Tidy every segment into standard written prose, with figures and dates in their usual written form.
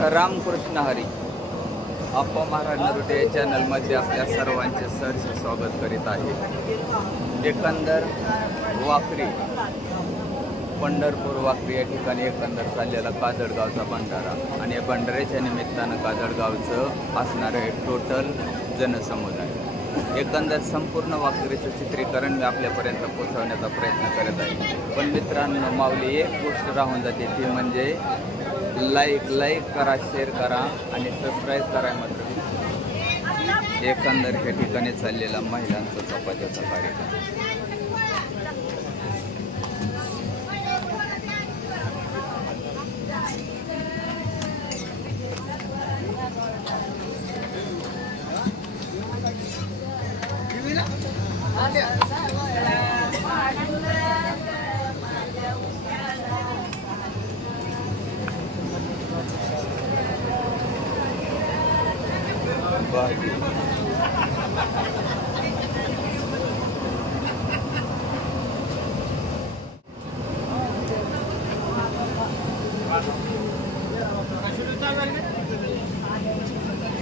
रामकृष्ण हरी. आप्पा महाराज नरोटे या चॅनलमध्ये आपल्या सर्वांचे सहर्ष स्वागत करीत आहे. एकंदर वाखरी पंढरपूर वाखरी या ठिकाणी एकंदर चाललेला काजळगावचा भंडारा आणि या भंडाऱ्याच्या निमित्तानं काजळगावचं असणारं हे टोटल जनसमुदाय एकंदर संपूर्ण वाखरीचं चित्रीकरण मी आपल्यापर्यंत पोहोचवण्याचा प्रयत्न करत आहे. पण मित्रांनो, माऊली एक गोष्ट राहून जाते, ती म्हणजे लाईक करा, शेअर करा आणि सबस्क्राईब करा. मात्र एकंदर या ठिकाणी चाललेला महिलांचा चपात्याचा कार्यक्रम.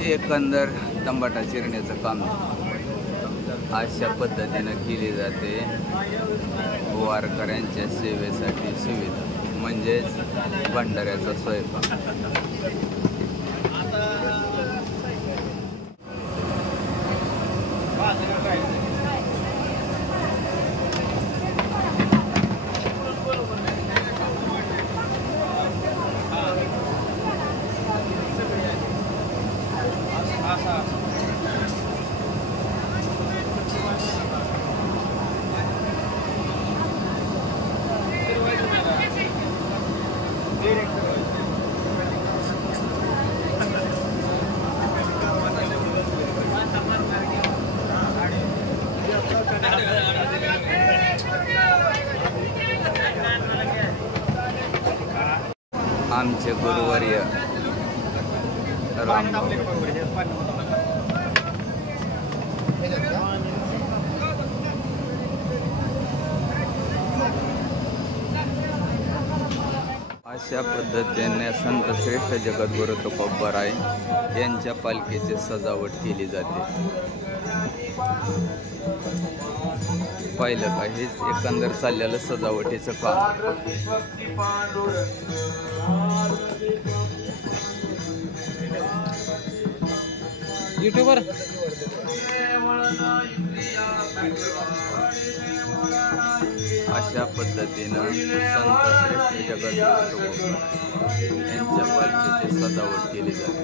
एकंदर तंबाटा चिरण्याचं काम अशा पद्धतीनं केली जाते. वारकऱ्यांच्या सेवेसाठी सुविधा म्हणजेच भंडाऱ्याचा स्वयंपाक. आमचे गुरुवर्य रामभाऊ अशा पद्धतीने संत श्रेष्ठ जगद्गुरु तुकोबाराय यांच्या पालखीची सजावट केली जाते. पाहिलं का, हेच एकंदर चाललेलं सजावटीचं काम. यूट्यूबर अशा पद्धतीनं संत श्रेष्ठ जगद्गुरु यांच्या पालखीची सजावट केली जाते.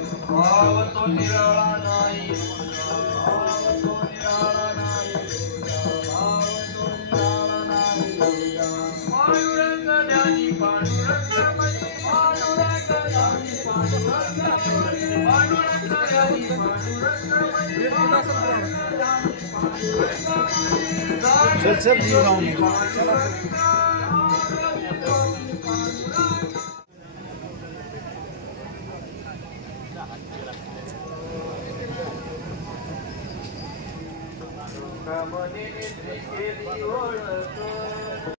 Come on in,